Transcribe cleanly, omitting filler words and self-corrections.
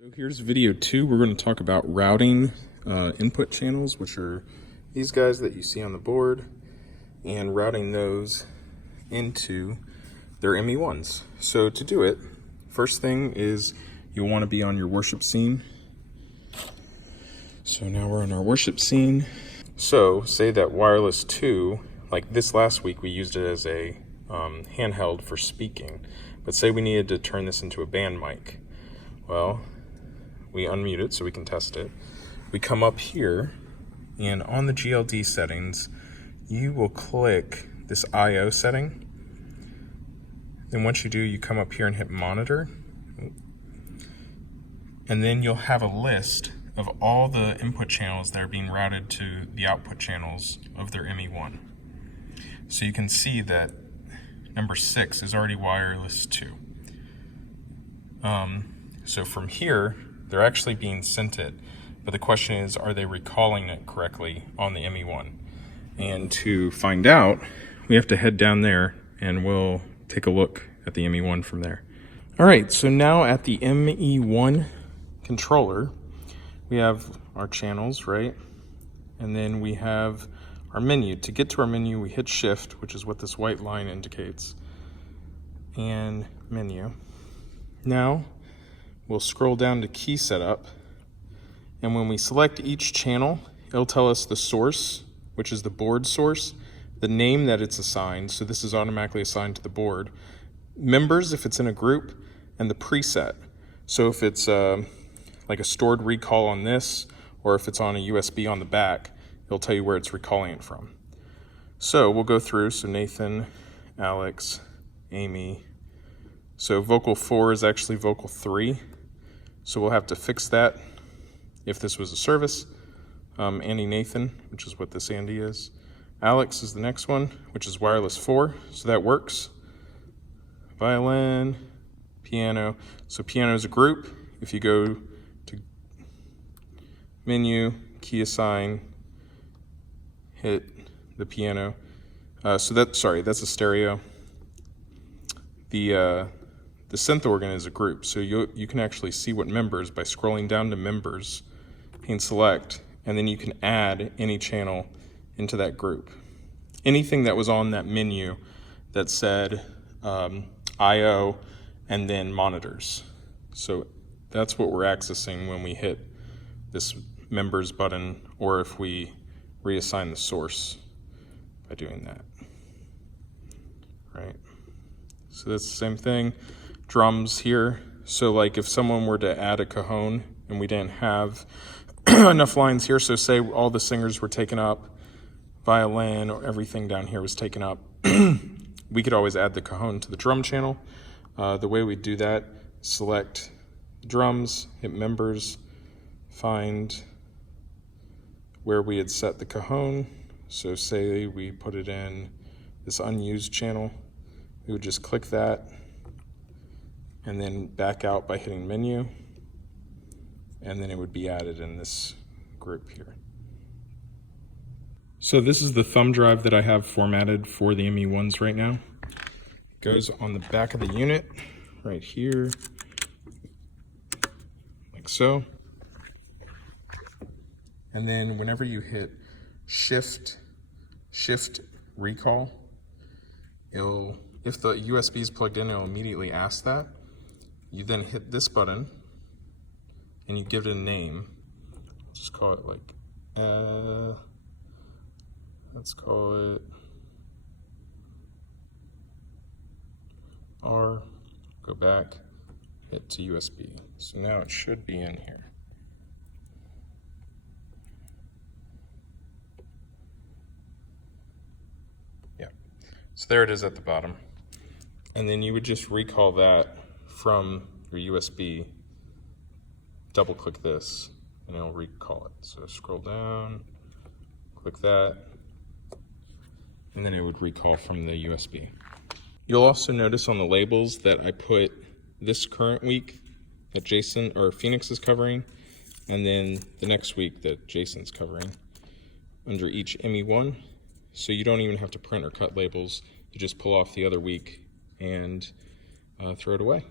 So here's video 2. We're going to talk about routing input channels, which are these guys that you see on the board, and routing those into their ME-1s. So to do it, first thing is you'll want to be on your worship scene. So now we're on our worship scene. So say that wireless 2, like this last week we used it as a handheld for speaking, but say we needed to turn this into a band mic. Well, we unmute it so we can test it. We come up here, and on the GLD settings, you will click this I/O setting. Then once you do, you come up here and hit monitor. And then you'll have a list of all the input channels that are being routed to the output channels of their ME-1. So you can see that number 6 is already wireless 2. So from here, they're actually being sent it, but the question is, are they recalling it correctly on the ME-1? And to find out, we have to head down there and we'll take a look at the ME-1 from there. All right, so now at the ME-1 controller, we have our channels, right? And then we have our menu. To get to our menu, we hit Shift, which is what this white line indicates, and menu. Now, we'll scroll down to key setup, and when we select each channel, it'll tell us the source, which is the board source, the name that it's assigned, so this is automatically assigned to the board, members if it's in a group, and the preset. So if it's like a stored recall on this, or if it's on a USB on the back, it'll tell you where it's recalling it from. So we'll go through, so Nathan, Alex, Amy. So vocal 4 is actually vocal 3. So we'll have to fix that if this was a service. Andy Nathan, which is what this Andy is. Alex is the next one, which is wireless 4, so that works. Violin, piano. So piano is a group. If you go to menu, key assign, hit the piano. That's a stereo. The synth organ is a group, so you can actually see what members by scrolling down to members and select, and then you can add any channel into that group. Anything that was on that menu that said I/O and then monitors. So that's what we're accessing when we hit this members button, or if we reassign the source by doing that, right? So that's the same thing. Drums here. So like if someone were to add a cajon and we didn't have enough lines here, so say all the singers were taken up, violin or everything down here was taken up, we could always add the cajon to the drum channel. The way we do that, select drums, hit members, find where we had set the cajon. So say we put it in this unused channel, we would just click that and then back out by hitting menu, and then it would be added in this group here. So this is the thumb drive that I have formatted for the ME-1s right now. It goes on the back of the unit, right here, like so. And then whenever you hit shift recall, if the USB is plugged in, it'll immediately ask that. You then hit this button and you give it a name. Just call it like, let's call it R, go back, hit to USB. So now it should be in here. Yeah, so there it is at the bottom. And then you would just recall that from your USB, double click this, and it'll recall it. So scroll down, click that, and then it would recall from the USB. You'll also notice on the labels that I put this current week that Phoenix is covering, and then the next week that Jason's covering under each ME-1. So you don't even have to print or cut labels. You just pull off the other week and throw it away.